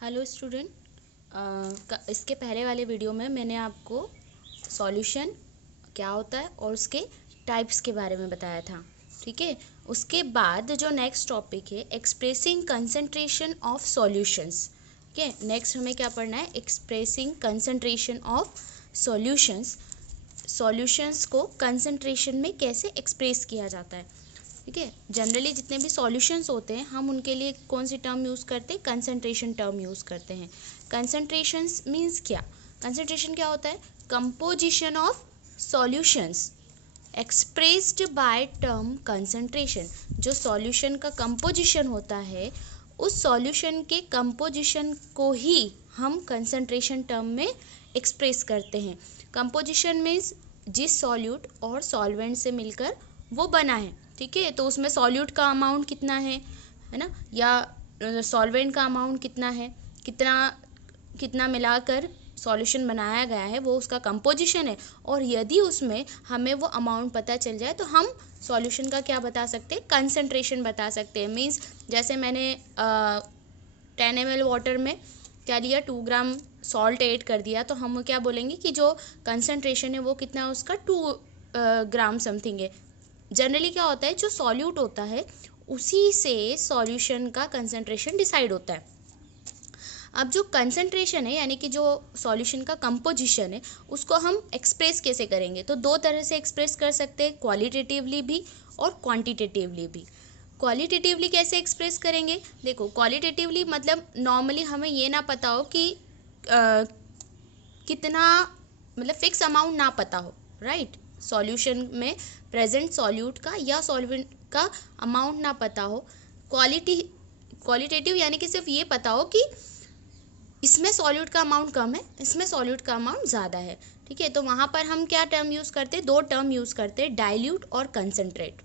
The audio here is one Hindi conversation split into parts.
हेलो स्टूडेंट, इसके पहले वाले वीडियो में मैंने आपको सॉल्यूशन क्या होता है और उसके टाइप्स के बारे में बताया था। ठीक है, उसके बाद जो नेक्स्ट टॉपिक है एक्सप्रेसिंग कंसंट्रेशन ऑफ सॉल्यूशंस। ठीक है, नेक्स्ट हमें क्या पढ़ना है, expressing concentration of solutions. Solutions को कंसंट्रेशन में कैसे एक्सप्रेस किया जाता है। ठीक है, जनरली जितने भी सॉल्यूशंस होते हैं हम उनके लिए कौन सी टर्म यूज़ करते हैं, कंसंट्रेशन टर्म यूज़ करते हैं। कंसंट्रेशंस मीन्स क्या, कंसंट्रेशन क्या होता है, composition of solutions expressed by term concentration. जो सॉल्यूशन का कंपोजिशन होता है उस सॉल्यूशन के कंपोजिशन को ही हम कंसंट्रेशन टर्म में एक्सप्रेस करते हैं। कंपोजिशन मीन्स जिस सॉल्यूट और सॉल्वेंट से मिलकर वो बना है। ठीक है, तो उसमें सॉल्यूट का अमाउंट कितना है ना, या सॉल्वेंट का अमाउंट कितना है, कितना कितना मिलाकर सॉल्यूशन बनाया गया है, वो उसका कंपोजिशन है। और यदि उसमें हमें वो अमाउंट पता चल जाए तो हम सॉल्यूशन का क्या बता सकते हैं, कंसंट्रेशन बता सकते हैं। मीन्स जैसे मैंने 10 ml वाटर में क्या लिया, 2 ग्राम सॉल्ट ऐड कर दिया, तो हम क्या बोलेंगे कि जो कंसंट्रेशन है वो कितना है, उसका 2 ग्राम समथिंग है। जनरली क्या होता है, जो सॉल्यूट होता है उसी से सॉल्यूशन का कंसंट्रेशन डिसाइड होता है। अब जो कंसंट्रेशन है यानी कि जो सॉल्यूशन का कंपोजिशन है उसको हम एक्सप्रेस कैसे करेंगे, तो दो तरह से एक्सप्रेस कर सकते हैं, क्वालिटेटिवली भी और क्वांटिटेटिवली भी। क्वालिटेटिवली कैसे एक्सप्रेस करेंगे, देखो क्वालिटेटिवली मतलब नॉर्मली हमें ये ना पता हो कि कितना, मतलब फिक्स अमाउंट ना पता हो, राइट। सॉल्यूशन में प्रेजेंट सॉल्यूट का या सॉल्वेंट का अमाउंट ना पता हो। क्वालिटेटिव यानी कि सिर्फ ये पता हो कि इसमें सॉल्यूट का अमाउंट कम है, इसमें सॉल्यूट का अमाउंट ज़्यादा है। ठीक है, तो वहाँ पर हम क्या टर्म यूज़ करते हैं, दो टर्म यूज़ करते हैं, डाइल्यूट और कंसंट्रेट।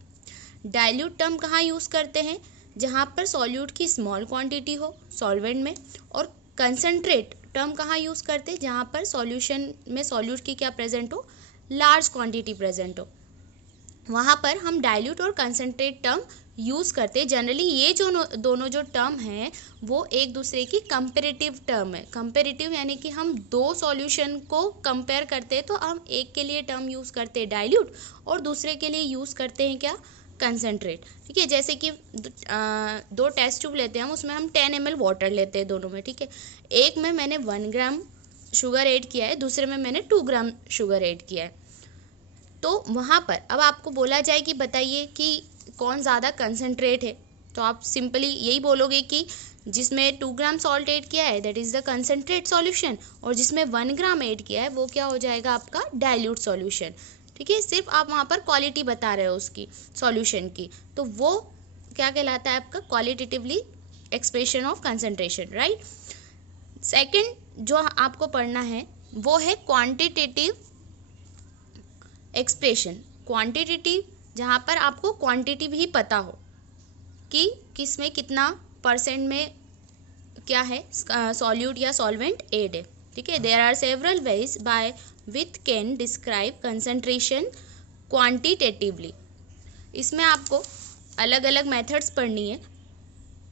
डाइल्यूट टर्म कहाँ यूज़ करते हैं, जहाँ पर सॉल्यूट की स्मॉल क्वांटिटी हो सॉल्वेंट में, और कंसंट्रेट टर्म कहाँ यूज़ करते हैं, जहाँ पर सॉल्यूशन में सॉल्यूट की क्या प्रेजेंट हो, लार्ज क्वांटिटी प्रेजेंट हो। वहाँ पर हम डाइल्यूट और कंसंट्रेट टर्म यूज़ करते हैं। जनरली ये जो दोनों जो टर्म हैं वो एक दूसरे की कंपेरेटिव टर्म है। कंपेरेटिव यानी कि हम दो सॉल्यूशन को कंपेयर करते हैं तो हम एक के लिए टर्म यूज़ करते हैं डाइल्यूट और दूसरे के लिए यूज़ करते हैं क्या, कंसंट्रेट। ठीक है, जैसे कि दो टेस्ट ट्यूब लेते हैं हम, उसमें हम 10 ml वाटर लेते हैं दोनों में। ठीक है, एक में मैंने 1 ग्राम शुगर ऐड किया है, दूसरे में मैंने 2 ग्राम शुगर ऐड किया है। तो वहाँ पर अब आपको बोला जाए कि बताइए कि कौन ज़्यादा कंसंट्रेट है, तो आप सिंपली यही बोलोगे कि जिसमें 2 ग्राम सॉल्ट ऐड किया है that is the concentrate solution, और जिसमें 1 ग्राम ऐड किया है वो क्या हो जाएगा, आपका डाइल्यूट सॉल्यूशन। ठीक है, सिर्फ आप वहाँ पर क्वालिटी बता रहे हो उसकी सॉल्यूशन की, तो वो क्या कहलाता है, आपका qualitatively expression of concentration, right. Second जो आपको पढ़ना है वो है क्वांटिटेटिव एक्सप्रेशन। क्वांटिटेटिव जहाँ पर आपको क्वांटिटी भी पता हो कि किस में कितना परसेंट में क्या है सॉल्यूट या सॉल्वेंट एड है। ठीक है, there are several ways by with can describe concentration quantitatively. इसमें आपको अलग अलग मेथड्स पढ़नी है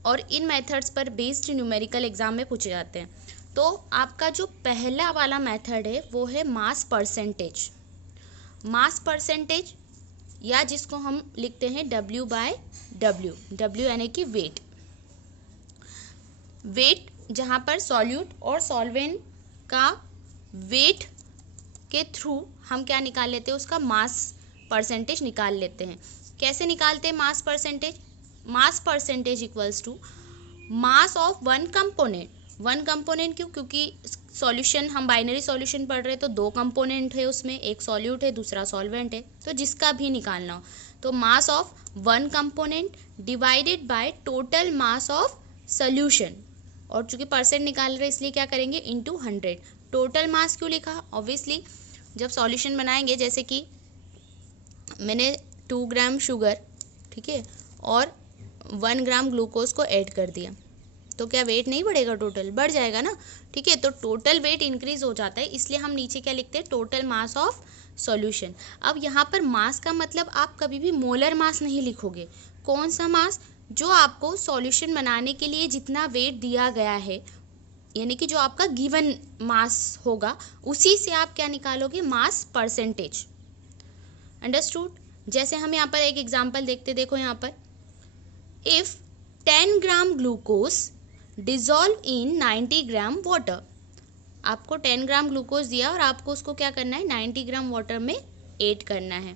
और इन मेथड्स पर बेस्ड न्यूमेरिकल एग्जाम में पूछे जाते हैं। तो आपका जो पहला वाला मेथड है वो है मास परसेंटेज। मास परसेंटेज या जिसको हम लिखते हैं W/W, W यानी कि वेट। वेट जहाँ पर सॉल्यूट और सॉल्वेंट का वेट के थ्रू हम क्या निकाल लेते हैं, उसका मास परसेंटेज निकाल लेते हैं। कैसे निकालते हैं mass percentage, mass percentage equals to mass of one component. One component क्यों, क्योंकि सॉल्यूशन हम बाइनरी सॉल्यूशन पढ़ रहे हैं तो दो कंपोनेंट है उसमें, एक सॉल्यूट है दूसरा सॉल्वेंट है, तो जिसका भी निकालना हो तो मास of one component divided by total mass of solution, और चूंकि परसेंट निकाल रहे इसलिए क्या करेंगे, इनटू 100। टोटल मास क्यों लिखा, ऑब्वियसली जब सॉल्यूशन बनाएंगे, जैसे कि मैंने 2 ग्राम शुगर, ठीक है, और 1 ग्राम ग्लूकोज को ऐड कर दिया, तो क्या वेट नहीं बढ़ेगा, टोटल बढ़ जाएगा ना। ठीक है, तो टोटल वेट इंक्रीज हो जाता है, इसलिए हम नीचे क्या लिखते हैं, टोटल मास ऑफ सॉल्यूशन। अब यहाँ पर मास का मतलब आप कभी भी मोलर मास नहीं लिखोगे। कौन सा मास, जो आपको सॉल्यूशन बनाने के लिए जितना वेट दिया गया है यानी कि जो आपका गिवन मास होगा उसी से आप क्या निकालोगे, मास परसेंटेज। अंडरस्टूड। जैसे हम यहाँ पर एक एग्जांपल देखते, देखो यहाँ पर, if 10 gram glucose dissolve in 90 gram water. आपको 10 ग्राम ग्लूकोज दिया और आपको उसको क्या करना है, 90 ग्राम वाटर में ऐड करना है।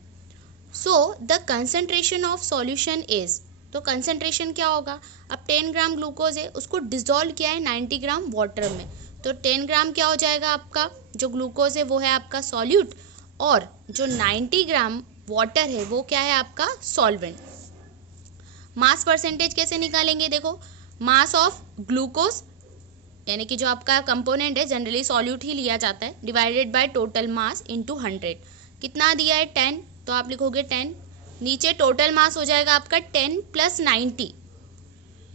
So the concentration of solution is, तो कंसंट्रेशन क्या होगा, अब 10 ग्राम ग्लूकोज है, उसको डिजॉल्व किया है 90 ग्राम वाटर में, तो 10 ग्राम क्या हो जाएगा, आपका जो ग्लूकोज है वो है आपका सॉल्यूट, और जो 90 ग्राम वाटर है वो क्या है आपका सॉल्वेंट। मास परसेंटेज कैसे निकालेंगे, देखो, मास ऑफ ग्लूकोज यानी कि जो आपका कंपोनेंट है, जनरली सॉल्यूट ही लिया जाता है, divided by total mass into 100। कितना दिया है, 10, तो आप लिखोगे 10, नीचे टोटल मास हो जाएगा आपका 10 + 90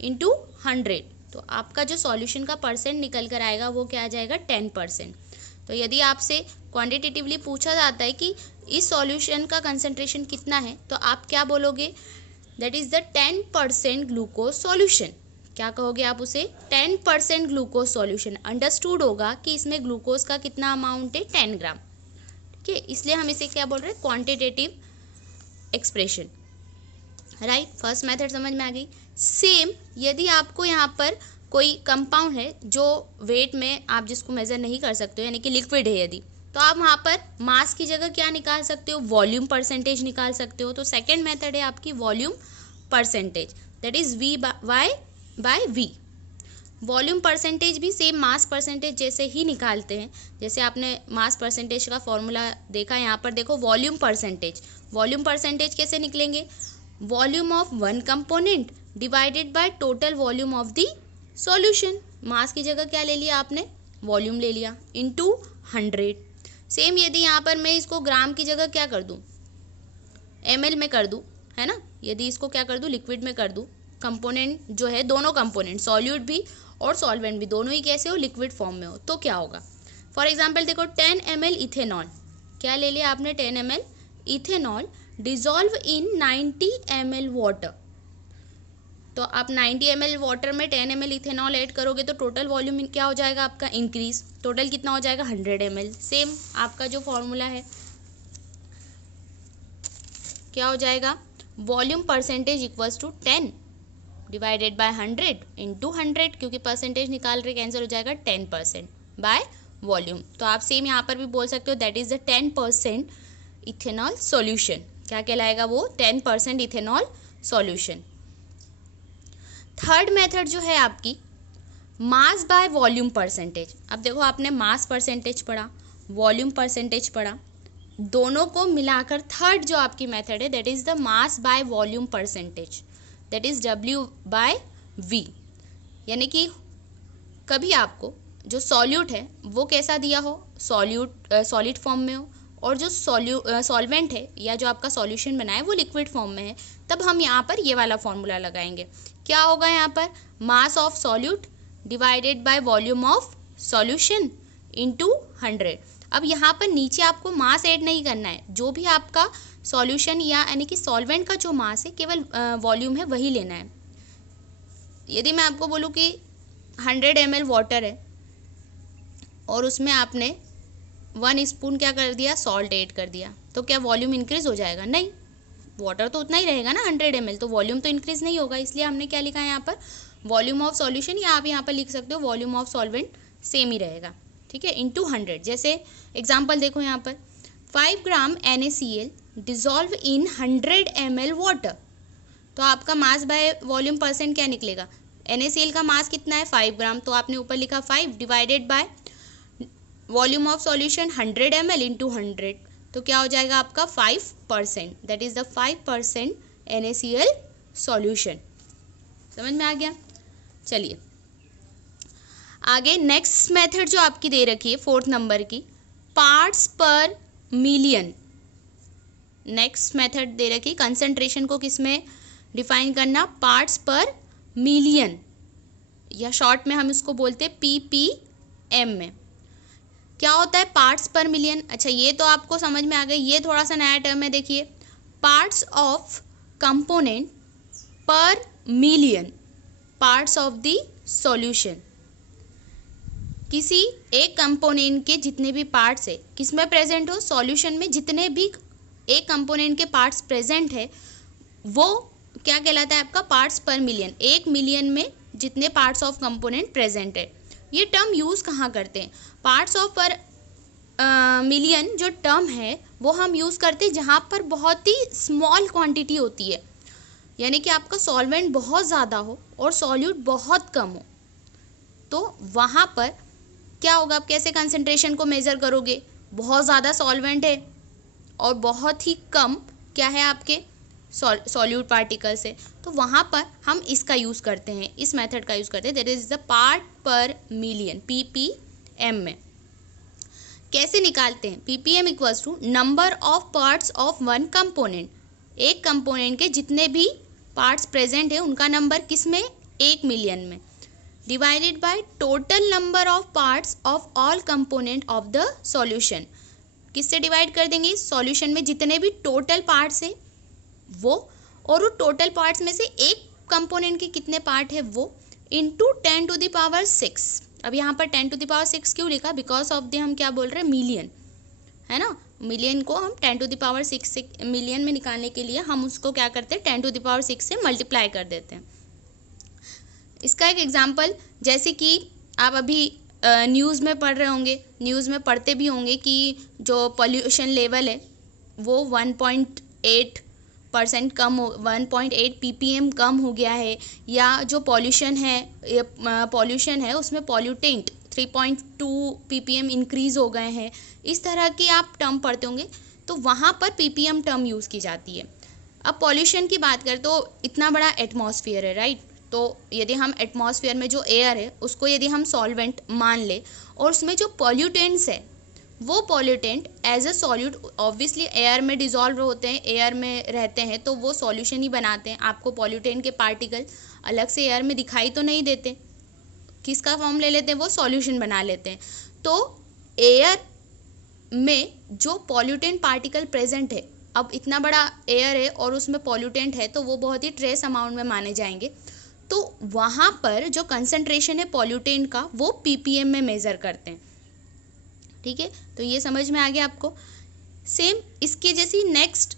इंटू 100, तो आपका जो सॉल्यूशन का परसेंट निकल कर आएगा वो क्या आ जाएगा, 10%। तो यदि आपसे क्वांटिटेटिवली पूछा जाता है कि इस सॉल्यूशन का कंसंट्रेशन कितना है, तो आप क्या बोलोगे, that is the 10% glucose solution. क्या कहोगे आप उसे, 10% ग्लूकोज सॉल्यूशन। अंडरस्टूड होगा कि इसमें ग्लूकोज का कितना अमाउंट है, 10 ग्राम। ठीक है, इसलिए हम इसे क्या बोल रहे हैं, quantitative expression. Right, first method समझ में आ गई। सेम यदि आपको यहाँ पर कोई कंपाउंड है जो वेट में आप जिसको मेजर नहीं कर सकते हो, यानी कि लिक्विड है यदि, तो आप वहाँ पर मास की जगह क्या निकाल सकते हो, वॉल्यूम परसेंटेज निकाल सकते हो। तो सेकेंड मेथड है आपकी volume percentage, that is V by V। Volume percentage भी सेम मास परसेंटेज जैसे ही निकालते हैं, जैसे आपने मास परसेंटेज का फॉर्मूला देखा, यहाँ पर देखो वॉल्यूम परसेंटेज कैसे निकलेंगे, volume of one component divided by total volume of the solution. Mass की जगह क्या ले लिया आपने, वॉल्यूम ले लिया, इनटू 100। सेम यदि यहाँ पर मैं इसको ग्राम की जगह क्या कर दूँ, ml में कर दूँ, है ना, यदि इसको क्या कर दूँ, लिक्विड में कर दूँ, कंपोनेंट जो है, दोनों कंपोनेंट सॉल्यूट भी और सॉल्वेंट भी दोनों ही कैसे हो, लिक्विड फॉर्म में हो, तो क्या होगा। फॉर एग्जांपल देखो 10 ml इथेनॉल, क्या ले लिया आपने, 10 ml ethanol dissolve in 90 ml water. तो आप 90 ml वाटर में 10 ml इथेनॉल ऐड करोगे तो टोटल वॉल्यूम क्या हो जाएगा आपका, इंक्रीज। टोटल कितना हो जाएगा, 100 ml। सेम आपका जो फॉर्मूला है क्या हो जाएगा, volume percentage equals to 10 divided by 100 into 100, क्योंकि परसेंटेज निकाल रहे, कैंसिल हो जाएगा 10% बाय वॉल्यूम। तो आप सेम यहाँ पर भी बोल सकते हो, that is the 10% ethanol solution. क्या कहलाएगा वो, 10% इथेनॉल सॉल्यूशन। थर्ड मेथड जो है आपकी मास बाय वॉल्यूम परसेंटेज। अब देखो आपने मास परसेंटेज पढ़ा, वॉल्यूम परसेंटेज पढ़ा, दोनों को मिलाकर थर्ड जो आपकी मेथड है that is the mass by volume percentage, that is W/V। यानी कि कभी आपको जो सॉल्यूट है वो कैसा दिया हो, सॉलिड फॉर्म में हो, और जो सॉल्वेंट है या जो आपका सॉल्यूशन बना है वो लिक्विड फॉर्म में है, तब हम यहाँ पर ये वाला फॉर्मूला लगाएंगे। क्या होगा यहाँ पर, mass of solute divided by volume of solution into 100। अब यहाँ पर नीचे आपको मास ऐड नहीं करना है, जो भी आपका सॉल्यूशन यानी कि सॉल्वेंट का जो मास है, केवल वॉल्यूम है वही लेना है। यदि मैं आपको बोलूँ कि 100 ml वाटर है और उसमें आपने 1 स्पून क्या कर दिया, सॉल्ट ऐड कर दिया, तो क्या वॉल्यूम इंक्रीज हो जाएगा, नहीं, वाटर तो उतना ही रहेगा ना 100 ml, तो वॉल्यूम तो इंक्रीज नहीं होगा। इसलिए हमने क्या लिखा है यहाँ पर, वॉल्यूम ऑफ सॉल्यूशन, या आप यहाँ पर लिख सकते हो वॉल्यूम ऑफ सॉल्वेंट, सेम ही रहेगा, ठीक है, इनटू 100। जैसे एग्जांपल देखो यहाँ पर 5 ग्राम NaCl dissolve in 100 ml water, तो आपका मास बाय वॉल्यूम परसेंट क्या निकलेगा, NaCl का मास कितना है, 5 ग्राम, तो आपने ऊपर लिखा 5 divided by volume of solution 100 ml into 100, तो क्या हो जाएगा आपका 5%, that is the 5% NaCl solution. समझ में आ गया। चलिए आगे नेक्स्ट मेथड जो आपकी दे रखी है 4th नंबर की, पार्ट्स पर मिलियन। नेक्स्ट मेथड दे रखी, कंसंट्रेशन को किस में डिफाइन करना, पार्ट्स पर मिलियन, या शॉर्ट में हम इसको बोलते हैं ppm में। क्या होता है पार्ट्स पर मिलियन, अच्छा ये तो आपको समझ में आ गई। ये थोड़ा सा नया टर्म है, देखिए, पार्ट्स ऑफ कंपोनेंट पर million parts of the solution. किसी एक कंपोनेंट के जितने भी पार्ट्स है किस में प्रेजेंट हो, सॉल्यूशन में जितने भी एक कंपोनेंट के पार्ट्स प्रेजेंट है वो क्या कहलाता है आपका, पार्ट्स पर मिलियन। 1 मिलियन में जितने पार्ट्स ऑफ कंपोनेंट प्रेजेंट है। ये टर्म यूज़ कहाँ करते हैं, पार्ट्स ऑफ पर मिलियन जो टर्म है वो हम यूज़ करते हैं जहाँ पर बहुत ही स्मॉल क्वांटिटी होती है, यानी कि आपका सॉल्वेंट बहुत ज़्यादा हो और सॉल्यूट बहुत कम हो। तो वहाँ पर क्या होगा, आप कैसे कंसंट्रेशन को मेज़र करोगे, बहुत ज़्यादा सॉल्वेंट है और बहुत ही कम क्या है आपके सॉल्यूट पार्टिकल्स है, तो वहाँ पर हम इसका यूज़ करते हैं, इस मेथड का यूज़ करते हैं, that is the part per million, ppm में। कैसे निकालते हैं, ppm equals to number of parts of one component. एक कंपोनेंट के जितने भी पार्ट्स प्रेजेंट है उनका नंबर किस में, 1 मिलियन में, divided by total number of parts of all component of the solution. किससे डिवाइड कर देंगे, सॉल्यूशन में जितने भी टोटल पार्ट्स है वो, और वो टोटल पार्ट्स में से एक कंपोनेंट के कितने पार्ट है वो, इंटू 10 टू द पावर 6। अब यहाँ पर 10 टू द पावर 6 क्यों लिखा, बिकॉज ऑफ द हम क्या बोल रहे हैं, मिलियन है ना, मिलियन को हम 10 टू द पावर 6 से मिलियन में निकालने के लिए हम उसको क्या करते हैं, 10 टू द पावर 6 से मल्टीप्लाई कर देते हैं। इसका एक एग्जांपल, जैसे कि आप अभी न्यूज़ में पढ़ रहे होंगे, न्यूज़ में पढ़ते भी होंगे कि जो पॉल्यूशन लेवल है वो 1.8% कम हो, 1.8 ppm कम हो गया है, या जो पॉल्यूशन है उसमें पॉल्यूटेंट 3.2 ppm इंक्रीज़ हो गए हैं। इस तरह के आप टर्म पढ़ते होंगे, तो वहाँ पर ppm टर्म यूज़ की जाती है। अब पॉल्यूशन की बात करें तो इतना बड़ा एटमॉस्फेयर है, राइट, तो यदि हम एटमॉस्फेयर में जो एयर है उसको यदि हम सॉल्वेंट मान ले और उसमें जो पॉल्यूटेंट्स है वो pollutant as a solute obviously air में डिजॉल्व होते हैं, एयर में रहते हैं, तो वो सॉल्यूशन ही बनाते हैं। आपको पॉल्यूटेंट के पार्टिकल अलग से एयर में दिखाई तो नहीं देते, किसका फॉर्म ले लेते हैं, वो सॉल्यूशन बना लेते हैं। तो एयर में जो पॉल्यूटेंट पार्टिकल प्रेजेंट है, अब इतना बड़ा एयर है और उसमें पॉल्यूटेंट है तो वो बहुत ही ट्रेस अमाउंट में माने जाएंगे, तो वहाँ पर जो कंसंट्रेशन है पॉल्यूटेंट का वो ppm में मेज़र करते हैं। ठीक है, तो ये समझ में आ गया आपको। सेम इसके जैसी नेक्स्ट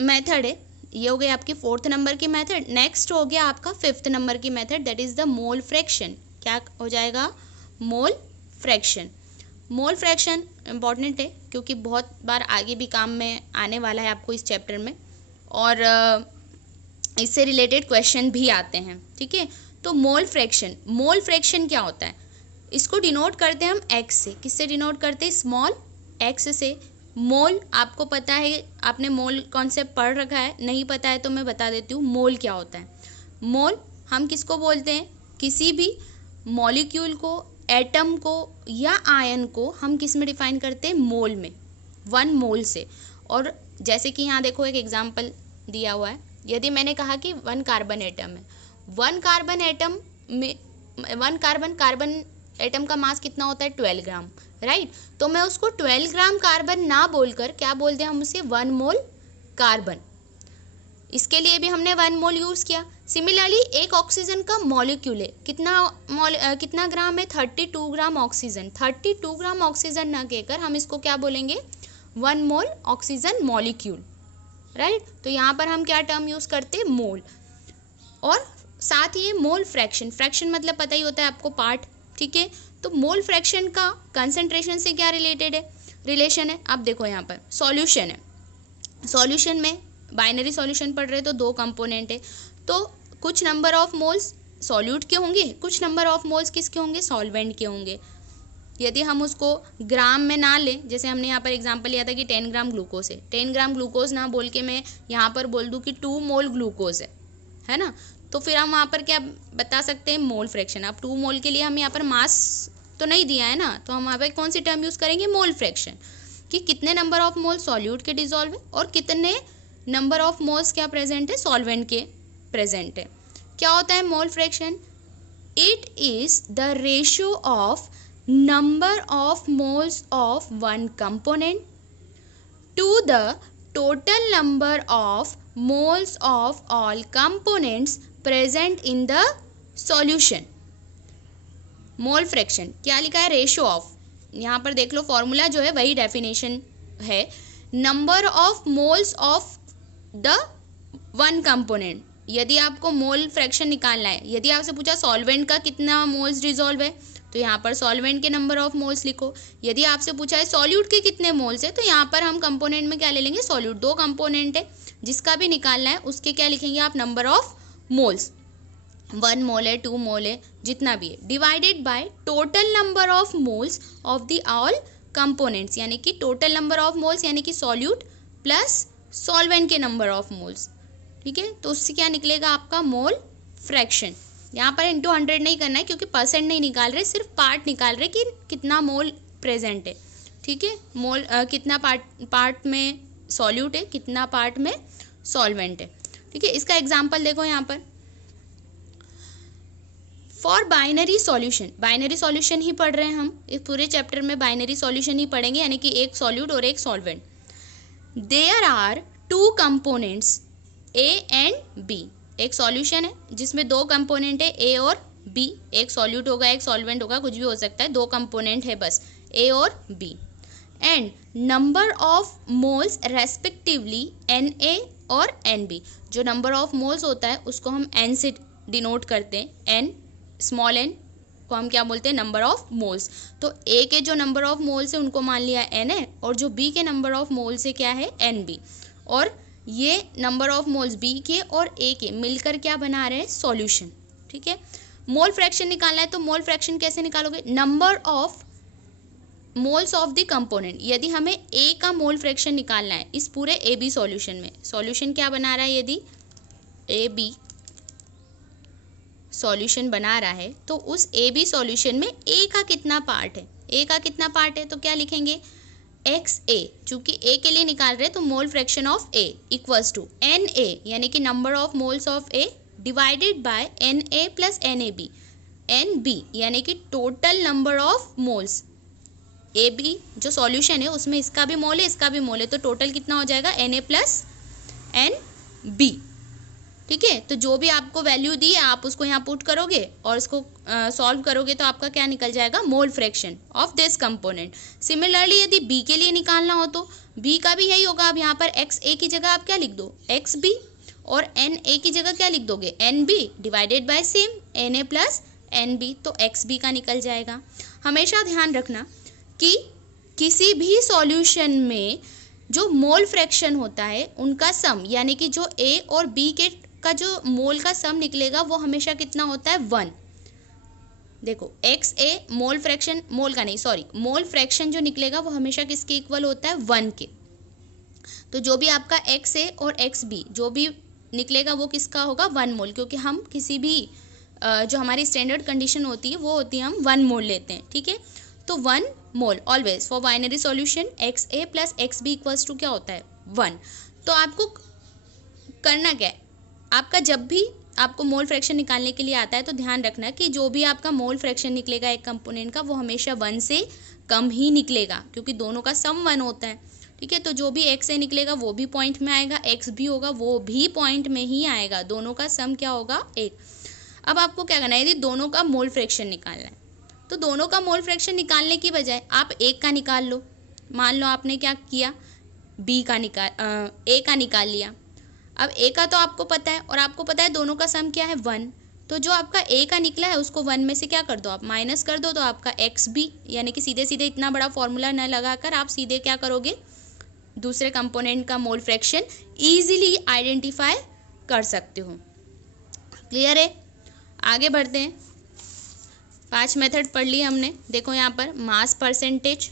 मेथड है, ये हो गई आपकी 4th नंबर की मेथड। नेक्स्ट हो गया आपका 5th नंबर की method, that is the mole fraction. क्या हो जाएगा, mole fraction. Mole fraction important है क्योंकि बहुत बार आगे भी काम में आने वाला है आपको इस चैप्टर में, और इससे रिलेटेड क्वेश्चन भी आते हैं। ठीक है, तो मोल फ्रैक्शन क्या होता है, इसको डिनोट करते हैं हम x से। किससे डिनोट करते हैं, स्मॉल x से। मोल आपको पता है, आपने मोल कॉन्सेप्ट पढ़ रखा है, नहीं पता है तो मैं बता देती हूँ मोल क्या होता है। मोल हम किसको बोलते हैं, किसी भी मॉलिक्यूल को, एटम को या आयन को हम किस में डिफाइन करते हैं, मोल में, 1 मोल से। और जैसे कि यहाँ देखो एक एग्जाम्पल दिया हुआ है, यदि मैंने कहा कि 1 कार्बन एटम है, 1 कार्बन एटम में 1 कार्बन एटम का मास कितना होता है, 12 ग्राम, राइट। तो मैं उसको 12 ग्राम कार्बन ना बोलकर क्या बोलते हैं हम उसे, 1 मोल कार्बन। इसके लिए भी हमने 1 मोल यूज़ किया। सिमिलरली एक ऑक्सीजन का मॉलिक्यूल है, कितना ग्राम है, 32 ग्राम ऑक्सीजन। 32 ग्राम ऑक्सीजन ना कहकर हम इसको क्या बोलेंगे, 1 मोल ऑक्सीजन मॉलिक्यूल, राइट। तो यहाँ पर हम क्या टर्म यूज़ करते हैं, मोल। और साथ ही ये मोल फ्रैक्शन मतलब पता ही होता है आपको, पार्ट। ठीक है, तो मोल फ्रैक्शन का कंसंट्रेशन से क्या रिलेशन है। अब देखो यहाँ पर सॉल्यूशन है, सॉल्यूशन में बाइनरी सॉल्यूशन पढ़ रहे तो 2 कंपोनेंट है, तो कुछ नंबर ऑफ मोल्स सॉल्यूट के होंगे, कुछ नंबर ऑफ मोल्स किसके होंगे, सॉल्वेंट के होंगे। यदि हम उसको ग्राम में ना लें, जैसे हमने यहाँ पर एग्जांपल लिया था कि 10 ग्राम ग्लूकोज है, 10 ग्राम ग्लूकोज ना बोल के मैं यहाँ पर बोल दूँ कि 2 मोल ग्लूकोज है ना, तो फिर हम वहाँ पर क्या बता सकते हैं, मोल फ्रैक्शन। अब 2 मोल के लिए हम यहाँ पर मास तो नहीं दिया है ना, तो हम वहाँ पर कौन सी टर्म यूज़ करेंगे, मोल फ्रैक्शन, कि कितने नंबर ऑफ मोल सॉल्यूट के डिजॉल्व है और कितने नंबर ऑफ मोल्स क्या प्रेजेंट है, सॉल्वेंट के प्रेजेंट है। क्या होता है mole fraction, it is the ratio of number of moles of one component to the total number of moles of all components present in the solution. Mole fraction क्या लिखा है, रेशियो ऑफ, यहाँ पर देख लो फॉर्मूला जो है वही डेफिनेशन है, number of moles of the one component. यदि आपको मोल फ्रैक्शन निकालना है, यदि आपसे पूछा सॉल्वेंट का कितना मोल्स डिजोल्व है, तो यहाँ पर सॉल्वेंट के नंबर ऑफ मोल्स लिखो। यदि आपसे पूछा है सॉल्यूट के कितने मोल्स है, तो यहाँ पर हम कंपोनेंट में क्या ले लेंगे, सॉल्यूट। दो कंपोनेंट है, जिसका भी निकालना है उसके क्या लिखेंगे आप, नंबर ऑफ मोल्स। 1 मोल है, 2 मोल है, जितना भी है, divided by total number of moles of the all components, यानी कि टोटल नंबर ऑफ मोल्स यानी कि सॉल्यूट प्लस सॉल्वेंट के नंबर ऑफ मोल्स। ठीक है, तो उससे क्या निकलेगा आपका मोल फ्रैक्शन। यहाँ पर इंटू 100 नहीं करना है क्योंकि परसेंट नहीं निकाल रहे, सिर्फ पार्ट निकाल रहे कि कितना मोल प्रेजेंट है। ठीक है, मोल कितना पार्ट में सॉल्यूट है, कितना पार्ट में सॉल्वेंट है। ठीक है, इसका एग्जाम्पल देखो यहाँ पर, for binary solution, binary solution ही पढ़ रहे हैं हम, इस पूरे चैप्टर में बाइनरी सॉल्यूशन ही पढ़ेंगे, यानी कि एक सॉल्यूट और एक solvent. There are 2 components A and B, एक सॉल्यूशन है जिसमें 2 कंपोनेंट है ए और बी, एक सॉल्यूट होगा एक सॉल्वेंट होगा, कुछ भी हो सकता है, 2 कंपोनेंट है बस, ए और B, and number of moles respectively N A और एन बी। जो नंबर ऑफ मोल्स होता है उसको हम एन से डिनोट करते हैं, एन, स्मॉल एन को हम क्या बोलते हैं, नंबर ऑफ मोल्स। तो ए के जो नंबर ऑफ मोल्स है उनको मान लिया एन है, और जो बी के नंबर ऑफ मोल्स है क्या है, एन बी, और ये नंबर ऑफ मोल्स बी के और ए के मिलकर क्या बना रहे हैं, सॉल्यूशन। ठीक है, मोल फ्रैक्शन निकालना है, तो मोल फ्रैक्शन कैसे निकालोगे, number of moles of the component. यदि हमें ए का मोल फ्रैक्शन निकालना है इस पूरे ए बी सॉल्यूशन में, सॉल्यूशन क्या बना रहा है, यदि ए बी सॉल्यूशन बना रहा है, तो उस ए बी सॉल्यूशन में ए का कितना पार्ट है, ए का कितना पार्ट है, तो क्या लिखेंगे, एक्स ए, चूंकि ए के लिए निकाल रहे हैं तो mole fraction of A equals to N A, यानी कि number of moles of A divided by N A plus N A B, N B यानी कि total number of moles. A B जो सॉल्यूशन है उसमें इसका भी मोल है इसका भी मोल है, तो टोटल कितना हो जाएगा, N A plus N B. ठीक है, तो जो भी आपको वैल्यू दी है आप उसको यहाँ पुट करोगे और इसको सॉल्व करोगे तो आपका क्या निकल जाएगा, मोल fraction of this component. Similarly यदि बी के लिए निकालना हो तो बी का भी यही होगा। अब यहाँ पर एक्स ए की जगह आप क्या लिख दो, एक्स बी, और एन ए की जगह क्या लिख दोगे, N B divided by same N A plus N B, तो एक्स बी का निकल जाएगा। हमेशा ध्यान रखना कि किसी भी सॉल्यूशन में जो मोल फ्रैक्शन होता है उनका सम, यानी कि जो ए और बी के का जो मोल का सम निकलेगा वो हमेशा कितना होता है, 1। देखो एक्स ए मोल फ्रैक्शन, मोल का नहीं सॉरी, मोल फ्रैक्शन जो निकलेगा वो हमेशा किसके इक्वल होता है, 1 के। तो जो भी आपका एक्स ए और एक्स बी जो भी निकलेगा वो किसका होगा, 1 मोल, क्योंकि हम किसी भी जो हमारी स्टैंडर्ड कंडीशन होती है वो होती है हम 1 मोल लेते हैं। ठीक है, तो 1 mole always for binary solution x A plus x B equals to क्या होता है, 1। तो आपको करना क्या है, आपका जब भी आपको मोल फ्रैक्शन निकालने के लिए आता है तो ध्यान रखना कि जो भी आपका मोल फ्रैक्शन निकलेगा एक कंपोनेंट का वो हमेशा 1 से कम ही निकलेगा, क्योंकि दोनों का सम 1 होता है। ठीक है, तो जो भी एक्स ए निकलेगा वो भी पॉइंट में आएगा, एक्स बी होगा वो भी पॉइंट में ही आएगा, दोनों का सम क्या होगा, 1। अब आपको क्या करना है, यदि दोनों का मोल फ्रैक्शन निकालना है तो दोनों का मोल फ्रैक्शन निकालने की बजाय आप एक का निकाल लो। मान लो आपने क्या किया, बी का ए का निकाल लिया। अब ए का तो आपको पता है और आपको पता है दोनों का सम क्या है, 1। तो जो आपका ए का निकला है उसको 1 में से क्या कर दो, आप माइनस कर दो, तो आपका एक्स बी, यानी कि सीधे सीधे इतना बड़ा फॉर्मूला न लगाकर आप सीधे क्या करोगे, दूसरे कंपोनेंट का मोल फ्रैक्शन ईजिली आइडेंटिफाई कर सकते हो। क्लियर है, आगे बढ़ते हैं। 5 मेथड पढ़ लिए हमने। देखो यहाँ पर mass percentage,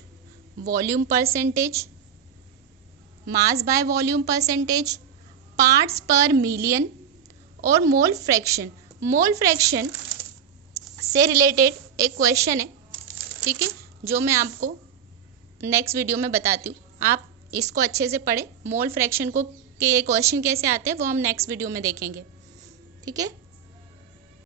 volume percentage, mass by volume percentage, parts पर मिलियन और मोल फ्रैक्शन। मोल फ्रैक्शन से रिलेटेड एक क्वेश्चन है, ठीक है, जो मैं आपको नेक्स्ट वीडियो में बताती हूँ। आप इसको अच्छे से पढ़ें। मोल फ्रैक्शन को के क्वेश्चन कैसे आते हैं वो हम नेक्स्ट वीडियो में देखेंगे। ठीक है।